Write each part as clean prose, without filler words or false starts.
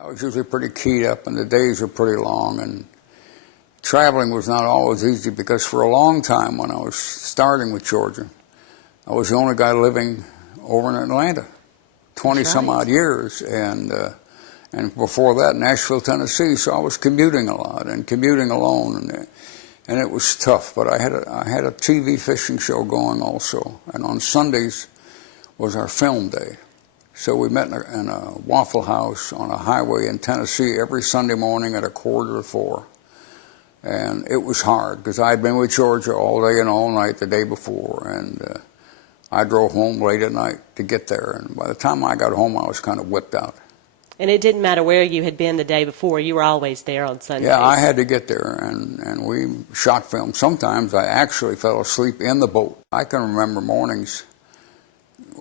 I was usually pretty keyed up, and the days were pretty long, and traveling was not always easy because for a long time when I was starting with Georgia, I was the only guy living over in Atlanta, 20-some-odd years, and before that, Nashville, Tennessee. So I was commuting a lot and commuting alone, and it was tough. But I had a TV fishing show going also, and on Sundays was our film day. So we met in a Waffle House on a highway in Tennessee every Sunday morning at 3:45. And it was hard because I'd been with Georgia all day and all night the day before, and I drove home late at night to get there. And by the time I got home, I was kind of whipped out. And it didn't matter where you had been the day before. You were always there on Sundays. Yeah, I had to get there, and we shot film. Sometimes I actually fell asleep in the boat. I can remember mornings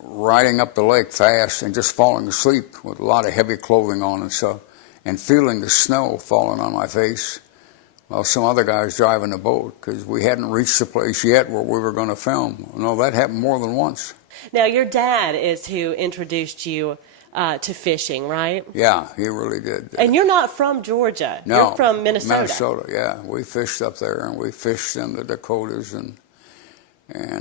riding up the lake fast and just falling asleep with a lot of heavy clothing on and stuff, and feeling the snow falling on my face while some other guys driving the boat, because we hadn't reached the place yet where we were going to film. No, that happened more than once. Now, your dad is who introduced you to fishing, right? Yeah, he really did. And you're not from Georgia. No, you're from Minnesota. Minnesota, yeah. We fished up there, and we fished in the Dakotas, and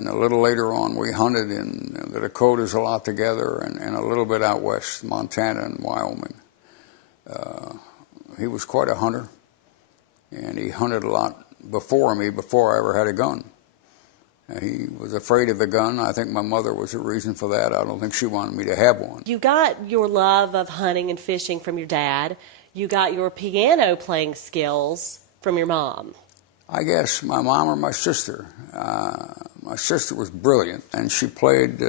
a little later on we hunted in the Dakotas a lot together, and a little bit out west, Montana and Wyoming. He was quite a hunter, and he hunted a lot before me, before I ever had a gun. He was afraid of the gun. I think my mother was the reason for that. I don't think she wanted me to have one. You got your love of hunting and fishing from your dad. You got your piano playing skills from your mom. I guess my mom or my sister. My sister was brilliant, and she played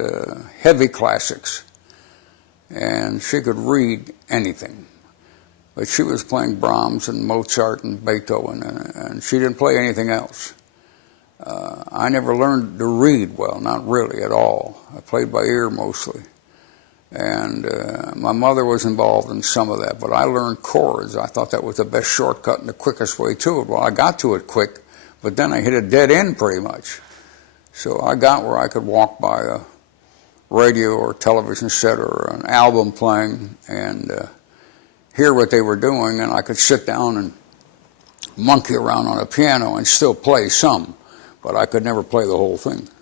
heavy classics, and she could read anything. But she was playing Brahms and Mozart and Beethoven, and she didn't play anything else. I never learned to read well, not really at all. I played by ear mostly. And my mother was involved in some of that, but I learned chords. I thought that was the best shortcut and the quickest way to it. Well, I got to it quick, but then I hit a dead end pretty much. So I got where I could walk by a radio or television set or an album playing and hear what they were doing, and I could sit down and monkey around on a piano and still play some, but I could never play the whole thing.